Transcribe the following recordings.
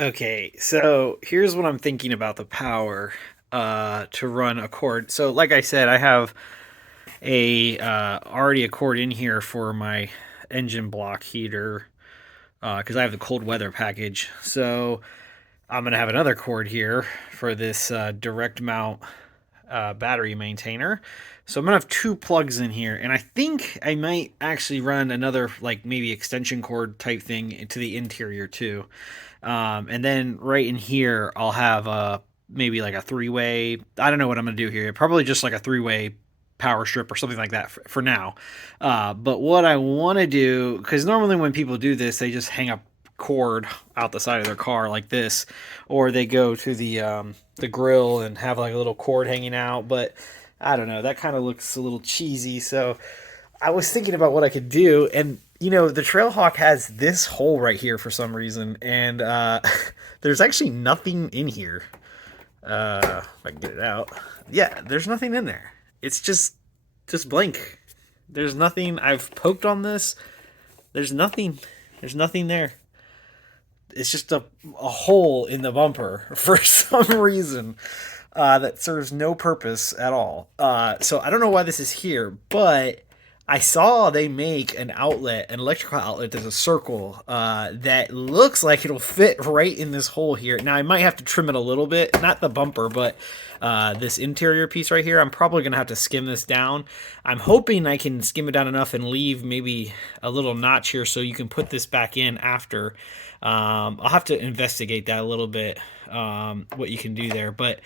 Okay, so here's what I'm thinking about the power to run a cord. So like I said, I have a already a cord in here for my engine block heater because I have the cold weather package. So I'm gonna have another cord here for this direct mount battery maintainer. So I'm gonna have two plugs in here, and I think I might actually run another like maybe extension cord type thing into the interior too. And then right in here, I'll have maybe like a three-way. I don't know what I'm gonna do here. Probably just like a three-way power strip or something like that for now. But what I want to do, because normally when people do this, they just hang up cord out the side of their car like this, or they go to the grill and have like a little cord hanging out. But I don't know. That kind of looks a little cheesy. So I was thinking about what I could do, and the Trailhawk has this hole right here for some reason, and there's actually nothing in here. If I can get it out, yeah, there's nothing in there. It's just blank. There's nothing. I've poked on this. There's nothing. There's nothing there. It's just a hole in the bumper for some reason that serves no purpose at all. So I don't know why this is here, but I saw they make an outlet, an electrical outlet that's a circle that looks like it'll fit right in this hole here. Now I might have to trim it a little bit, not the bumper, but this interior piece right here. I'm probably gonna have to skim this down. I'm hoping I can skim it down enough and leave maybe a little notch here so you can put this back in after. I'll have to investigate that a little bit, what you can do there, but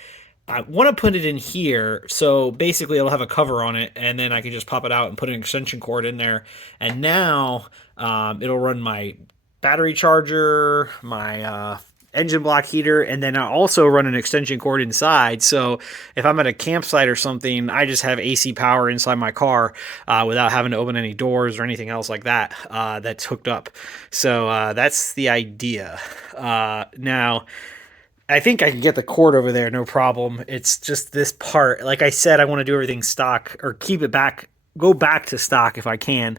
I want to put it in here, so basically it'll have a cover on it, and then I can just pop it out and put an extension cord in there, and now it'll run my battery charger, my engine block heater, and then I also run an extension cord inside, so if I'm at a campsite or something, I just have AC power inside my car without having to open any doors or anything else like that that's hooked up. So that's the idea. Now, I think I can get the cord over there, no problem. It's just this part. Like I said, I want to do everything stock or keep it back, go back to stock if I can.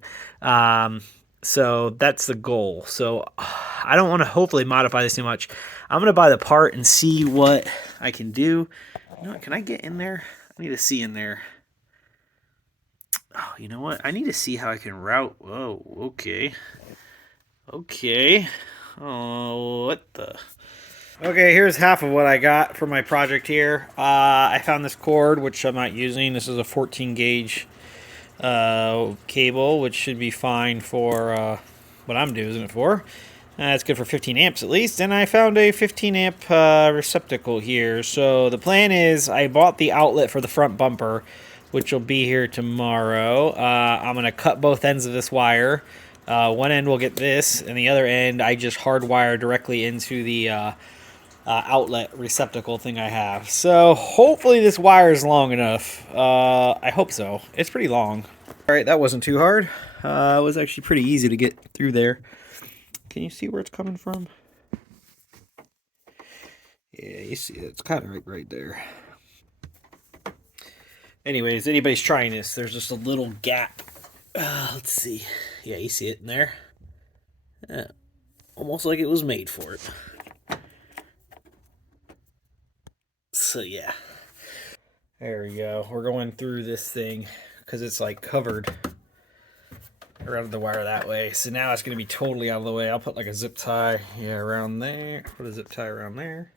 So that's the goal. So I don't want to hopefully modify this too much. I'm going to buy the part and see what I can do. You know what? Can I get in there? I need to see in there. Oh, you know what? I need to see how I can route. Whoa, okay. Okay. Oh, what the... Okay, here's half of what I got for my project here. I found this cord, which I'm not using. This is a 14 gauge cable, which should be fine for what I'm using it for. It's good for 15 amps at least. And I found a 15 amp receptacle here. So the plan is I bought the outlet for the front bumper, which will be here tomorrow. I'm going to cut both ends of this wire. One end will get this, and the other end I just hardwire directly into the outlet receptacle thing I have. So hopefully this wire is long enough. I hope so. It's pretty long. All right, that wasn't too hard. It was actually pretty easy to get through there. Can you see where it's coming from? Yeah, you see it's kind of right there. Anyways, anybody's trying this, there's just a little gap. Let's see. Yeah, you see it in there. Almost like it was made for it. So yeah, there we go. We're going through this thing because it's like covered around the wire that way. So now it's going to be totally out of the way. I'll put like a zip tie, yeah, around there. Put a zip tie around there.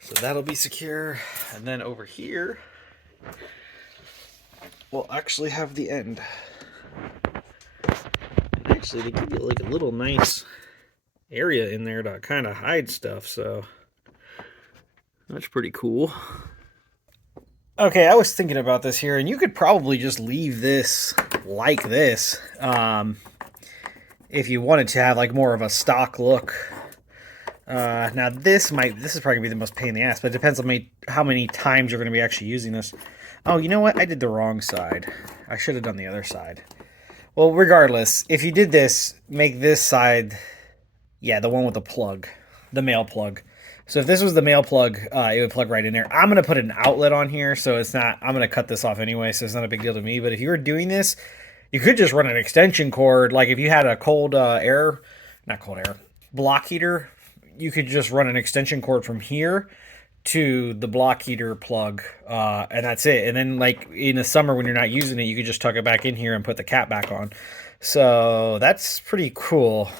So that'll be secure. And then over here, we'll actually have the end. And actually, they give you like a little nice area in there to kind of hide stuff. So that's pretty cool. Okay, I was thinking about this here, and you could probably just leave this like this if you wanted to have like more of a stock look. Now this is probably gonna be the most pain in the ass, but it depends on how many times you're gonna be actually using this. Oh, you know what? I did the wrong side. I should have done the other side. Well, regardless, if you did this, make this side, yeah, the one with the plug, the male plug. So if this was the male plug, it would plug right in there. I'm going to put an outlet on here, so it's not, I'm going to cut this off anyway, so it's not a big deal to me. But if you were doing this, you could just run an extension cord. Like if you had a not cold air, block heater, you could just run an extension cord from here to the block heater plug, and that's it. And then, like in the summer when you're not using it, you could just tuck it back in here and put the cap back on. So that's pretty cool.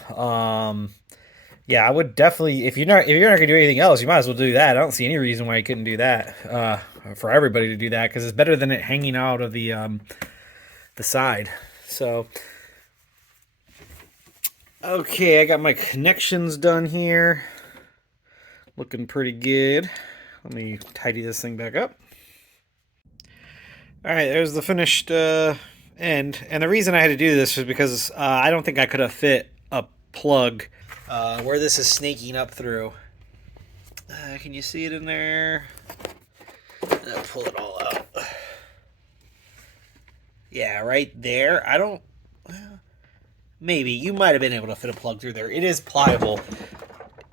Yeah, I would definitely, if you're not gonna do anything else, you might as well do that. I don't see any reason why you couldn't do that, for everybody to do that, because it's better than it hanging out of the side. So okay, I got my connections done here. Looking pretty good. Let me tidy this thing back up. All right, there's the finished end. And the reason I had to do this was because I don't think I could have fit a plug where this is snaking up through. Can you see it in there? I'll pull it all out. Yeah, right there. I don't... Well, maybe. You might have been able to fit a plug through there. It is pliable.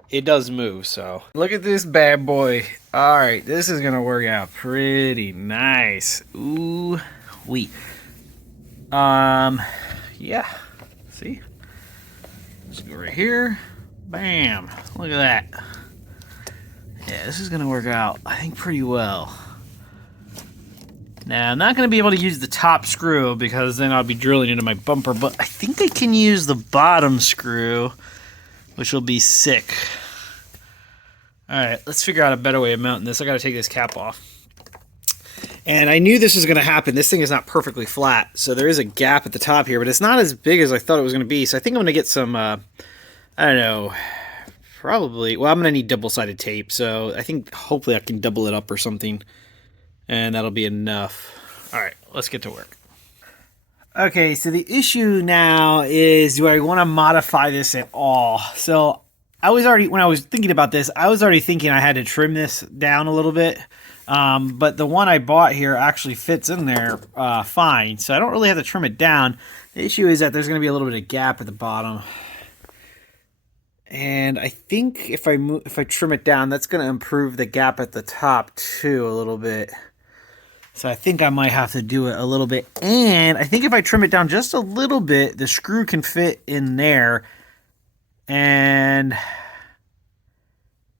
It does move, so. Look at this bad boy. All right, this is going to work out pretty nice. Ooh, wee. Yeah. See? Let's go right here. Bam. Look at that. Yeah, this is going to work out, I think, pretty well. Now, I'm not going to be able to use the top screw because then I'll be drilling into my bumper, but I think I can use the bottom screw, which will be sick. Alright, let's figure out a better way of mounting this. I gotta take this cap off. And I knew this was going to happen. This thing is not perfectly flat, so there is a gap at the top here, but it's not as big as I thought it was going to be. So I think I'm going to get some, I don't know, probably, well, I'm going to need double-sided tape, so I think hopefully I can double it up or something, and that'll be enough. Alright, let's get to work. Okay, so the issue now is, do I want to modify this at all? So I was already, when I was thinking about this, I was already thinking I had to trim this down a little bit. But the one I bought here actually fits in there fine, so I don't really have to trim it down. The issue is that there's going to be a little bit of gap at the bottom. And I think if I trim it down, that's going to improve the gap at the top too a little bit. So I think I might have to do it a little bit. And I think if I trim it down just a little bit, the screw can fit in there. And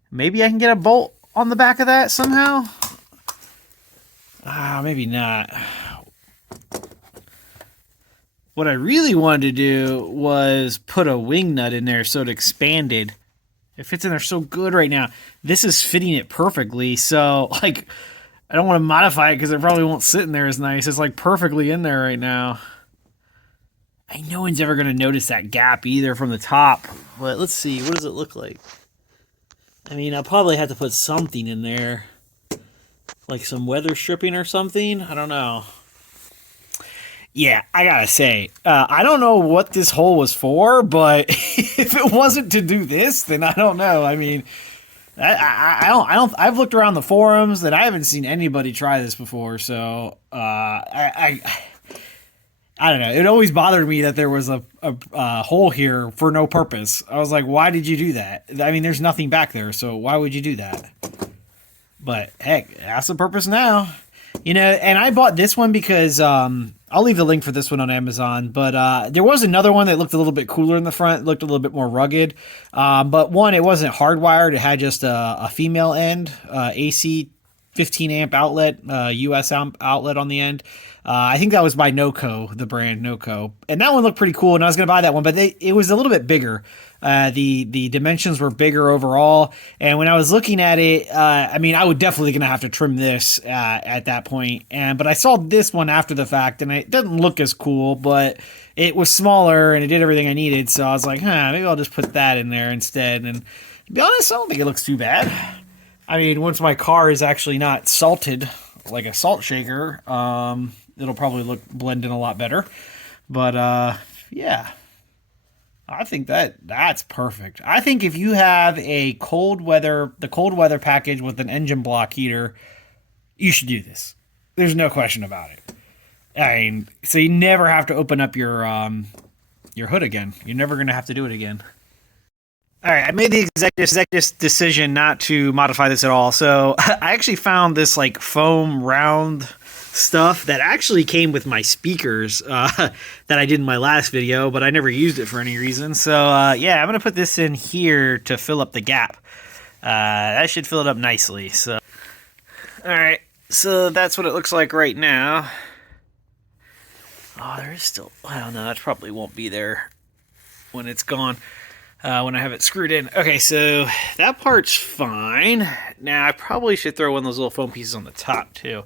maybe I can get a bolt on the back of that somehow. Maybe not. What I really wanted to do was put a wing nut in there so it expanded. It fits in there so good right now. This is fitting it perfectly. So, like, I don't want to modify it because it probably won't sit in there as nice. It's, like, perfectly in there right now. No one's ever going to notice that gap either from the top. But let's see. What does it look like? I mean, I'll probably have to put something in there. Like some weather stripping or something? I don't know. Yeah, I gotta say, I don't know what this hole was for, but if it wasn't to do this, then I don't know. I mean, I don't. I've looked around the forums and I haven't seen anybody try this before. So I don't know. It always bothered me that there was a hole here for no purpose. I was like, why did you do that? I mean, there's nothing back there, so why would you do that? But heck, that's the purpose now. You know, and I bought this one because I'll leave the link for this one on Amazon. But there was another one that looked a little bit cooler in the front, looked a little bit more rugged. But one, it wasn't hardwired. It had just a female end, AC 15 amp outlet, US outlet on the end. I think that was by Noco, the brand Noco. And that one looked pretty cool, and I was going to buy that one, but it was a little bit bigger. The dimensions were bigger overall, and when I was looking at it, I mean, I would definitely going to have to trim this at that point. But I saw this one after the fact, and it doesn't look as cool, but it was smaller, and it did everything I needed, so I was like, maybe I'll just put that in there instead. And to be honest, I don't think it looks too bad. I mean, once my car is actually not salted like a salt shaker, it'll probably blend in a lot better. But yeah, I think that's perfect. I think if you have the cold weather package with an engine block heater, you should do this. There's no question about it. I mean, so you never have to open up your hood again. You're never going to have to do it again. All right, I made the executive decision not to modify this at all. So I actually found this like foam round stuff that actually came with my speakers that I did in my last video, but I never used it for any reason. So yeah, I'm gonna put this in here to fill up the gap. That should fill it up nicely. So all right, so that's what it looks like right now. Oh, there is still, I don't know, that probably won't be there when it's gone, when I have it screwed in. Okay, so that part's fine. Now, I probably should throw one of those little foam pieces on the top, too.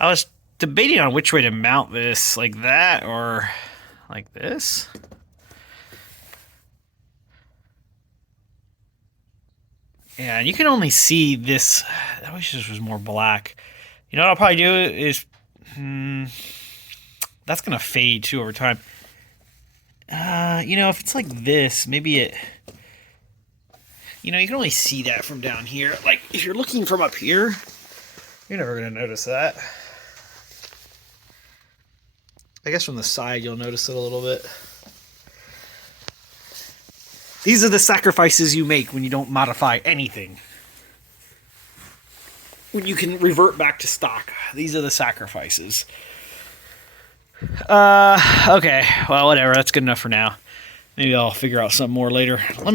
I was debating on which way to mount this, like that or like this. Yeah, and you can only see this. I wish this was more black. You know what I'll probably do is... that's going to fade, too, over time. You know, if it's like this, maybe it... You know, you can only see that from down here. Like, if you're looking from up here, you're never going to notice that. I guess from the side, you'll notice it a little bit. These are the sacrifices you make when you don't modify anything. When you can revert back to stock. These are the sacrifices. Okay, well, whatever, that's good enough for now. Maybe I'll figure out something more later. I'm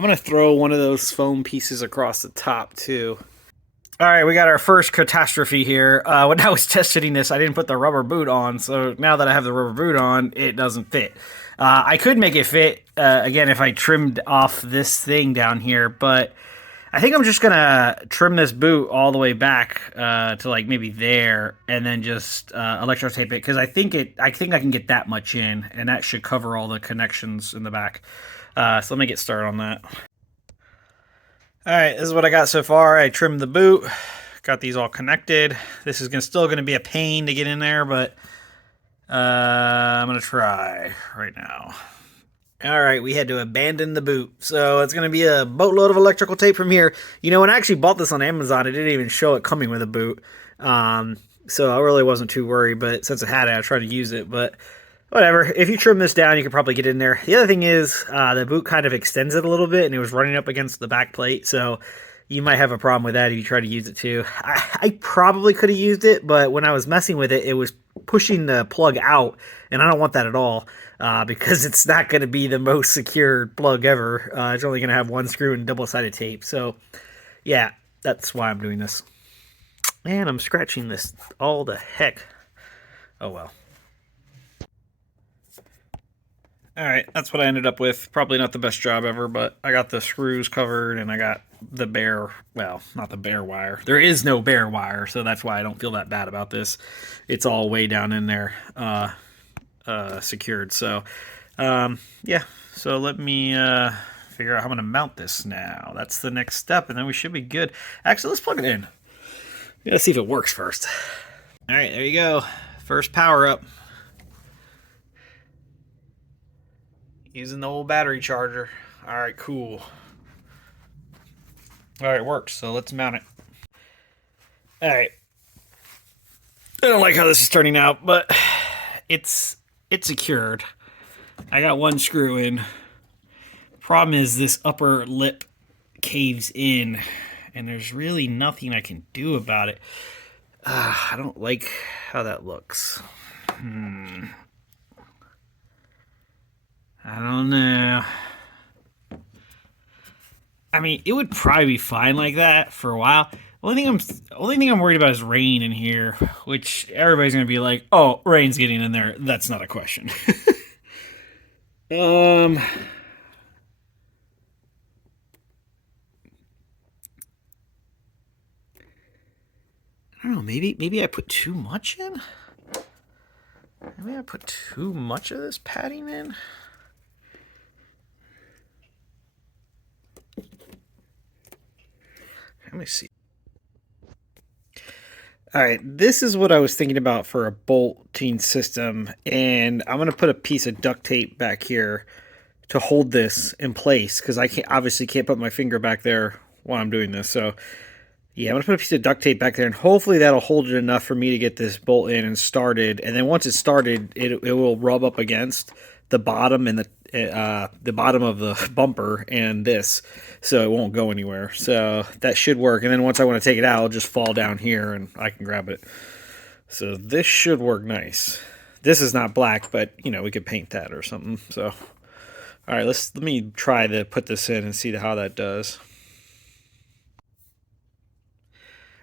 gonna throw one of those foam pieces across the top, too. Alright, we got our first catastrophe here. When I was testing this, I didn't put the rubber boot on, so now that I have the rubber boot on, it doesn't fit. I could make it fit, again, if I trimmed off this thing down here, but I think I'm just gonna trim this boot all the way back to like maybe there, and then just electro tape it, because I think I can get that much in, and that should cover all the connections in the back. So let me get started on that. All right, this is what I got so far. I trimmed the boot, got these all connected. This is still gonna be a pain to get in there, but I'm gonna try right now. All right, we had to abandon the boot. So it's going to be a boatload of electrical tape from here. You know, when I actually bought this on Amazon, it didn't even show it coming with a boot. So I really wasn't too worried, but since I had it, I tried to use it. But whatever, if you trim this down, you can probably get in there. The other thing is, the boot kind of extends it a little bit, and it was running up against the back plate. So you might have a problem with that if you try to use it too. I probably could have used it, but when I was messing with it, it was pushing the plug out, and I don't want that at all. Because it's not going to be the most secure plug ever. It's only going to have one screw and double-sided tape. So, yeah, that's why I'm doing this. And I'm scratching this all the heck. Oh, well. Alright, that's what I ended up with. Probably not the best job ever, but I got the screws covered, and I got the bare, well, not the bare wire. There is no bare wire, so that's why I don't feel that bad about this. It's all way down in there. Secured. So yeah, so let me figure out how I'm gonna mount this now. That's the next step, and then we should be good. Actually, let's plug it in. Let's see if it works first. All right, there you go. First power up. Using the old battery charger. All right, cool. All right, it works, so let's mount it. All right. I don't like how this is turning out, but it's secured. I got one screw in. Problem is this upper lip caves in, and there's really nothing I can do about it. I don't like how that looks. I don't know. I mean, it would probably be fine like that for a while. Only thing I'm worried about is rain in here, which everybody's gonna be like, "Oh, rain's getting in there." That's not a question. I don't know. Maybe I put too much in. Maybe I put too much of this padding in. Let me see. All right, this is what I was thinking about for a bolting system, and I'm gonna put a piece of duct tape back here to hold this in place because I obviously can't put my finger back there while I'm doing this. So yeah, I'm gonna put a piece of duct tape back there, and hopefully that'll hold it enough for me to get this bolt in and started. And then once it's started, it will rub up against the bottom and the bottom of the bumper and this, so it won't go anywhere. So that should work. And then once I want to take it out, I'll just fall down here and I can grab it. So this should work nice. This is not black, but you know, we could paint that or something. So, all right, let me try to put this in and see how that does.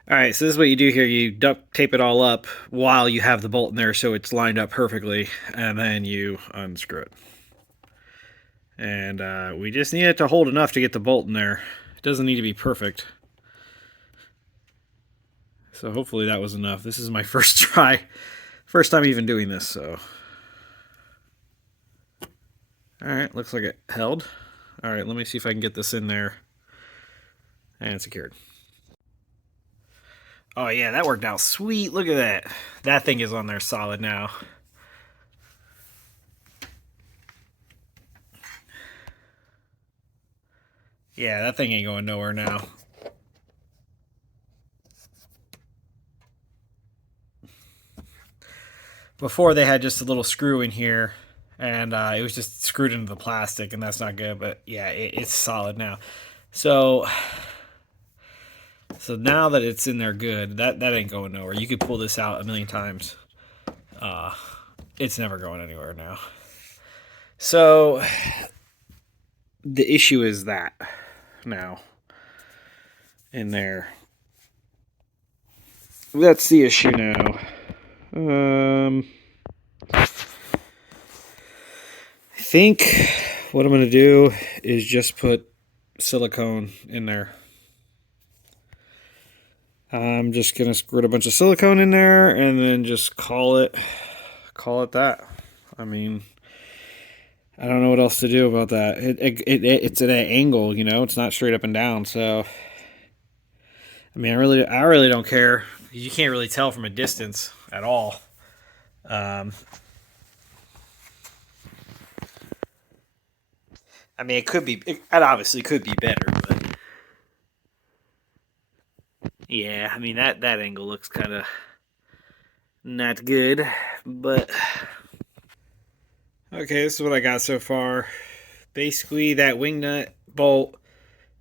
All right, so this is what you do here. You duct tape it all up while you have the bolt in there so it's lined up perfectly, and then you unscrew it. And we just need it to hold enough to get the bolt in there. It doesn't need to be perfect. So hopefully that was enough. This is my first try. First time even doing this, so. Alright, looks like it held. Alright, let me see if I can get this in there. And secured. Oh yeah, that worked out sweet. Look at that. That thing is on there solid now. Yeah, that thing ain't going nowhere now. Before they had just a little screw in here, and it was just screwed into the plastic, and that's not good. But yeah, it's solid now. So now that it's in there good, that ain't going nowhere. You could pull this out a million times. It's never going anywhere now. So the issue is that now in there. That's the issue now. I think what I'm going to do is just put silicone in there. I'm just going to squirt a bunch of silicone in there and then just call it that. I mean, I don't know what else to do about that. It's at an angle, you know, it's not straight up and down. So, I mean, I really don't care. You can't really tell from a distance at all. I mean, it obviously could be better, but yeah, I mean, that angle looks kind of not good, but okay, this is what I got so far. Basically, that wing nut bolt,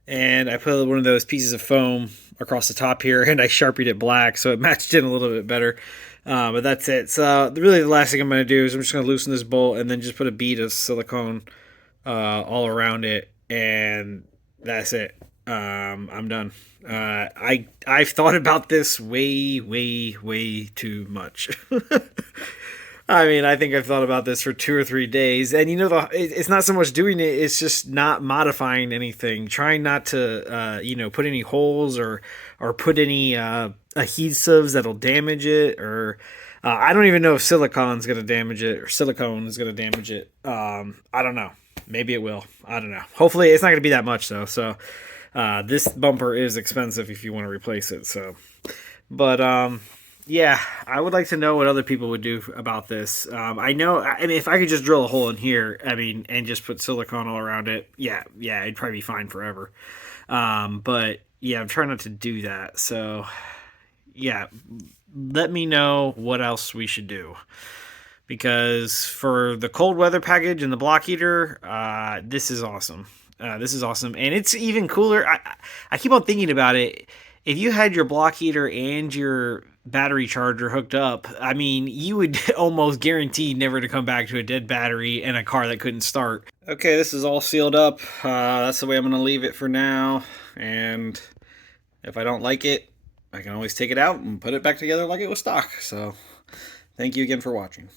and I put one of those pieces of foam across the top here, and I sharpied it black so it matched in a little bit better. But that's it. So really, the last thing I'm going to do is I'm just going to loosen this bolt and then just put a bead of silicone all around it, and that's it. I'm done. I've thought about this way too much. I mean, I think I've thought about this for 2 or 3 days, and you know, it's not so much doing it; it's just not modifying anything, trying not to, put any holes or put any adhesives that'll damage it, or I don't even know if silicone's going to damage it or silicone is going to damage it. I don't know. Maybe it will. I don't know. Hopefully, it's not going to be that much though. So, this bumper is expensive if you want to replace it. So, but yeah, I would like to know what other people would do about this. I know, I mean, if I could just drill a hole in here, I mean, and just put silicone all around it, yeah, it'd probably be fine forever. But yeah, I'm trying not to do that. So yeah, let me know what else we should do. Because for the cold weather package and the block heater, this is awesome. This is awesome, and it's even cooler. I keep on thinking about it. If you had your block heater and your battery charger hooked up, I mean, you would almost guarantee never to come back to a dead battery and a car that couldn't start. Okay, this is all sealed up. That's the way I'm going to leave it for now. And if I don't like it, I can always take it out and put it back together like it was stock. So, thank you again for watching.